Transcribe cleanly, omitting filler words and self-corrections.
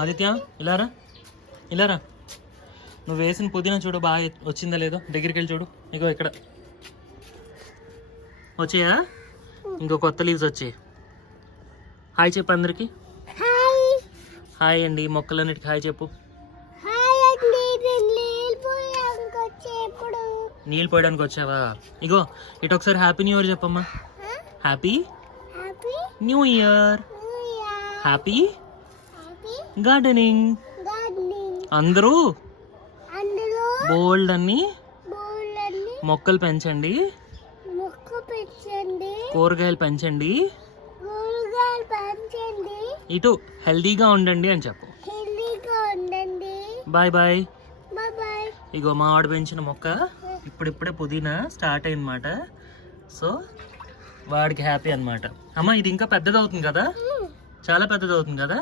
ఆదిత్య ఇలారా ఇలారా, నువ్వు వేసిన పుదీనా చూడు బాగా వచ్చిందా లేదో, దగ్గరికి వెళ్ళి చూడు. ఇగో ఇక్కడ వచ్చాయా, ఇంకో కొత్త లీవ్స్ వచ్చాయి. హాయ్ చెప్పు అందరికి. హాయ్ అండి, మొక్కలన్నిటికి హాయ్ చెప్పు. నీళ్ళు పోయడానికి వచ్చావా? ఇగో ఇటు ఒకసారి హ్యాపీ న్యూ ఇయర్ చెప్పమ్మా. Happy new year, happy gardening. అందరూ బోల్డ్ అన్ని మొక్కలు పెంచండి, కూరగాయలు పెంచండి, ఇటు హెల్దీగా ఉండండి అని చెప్పు. Bye bye. ఇగో మా ఆడ పెంచిన మొక్క ఇప్పుడిప్పుడే పుదీనా స్టార్ట్ అయిందన్నమాట. సో వాడికి హ్యాపీ అన్నమాట. అమ్మ ఇది ఇంకా పెద్దది అవుతుంది కదా, చాలా పెద్దది అవుతుంది కదా.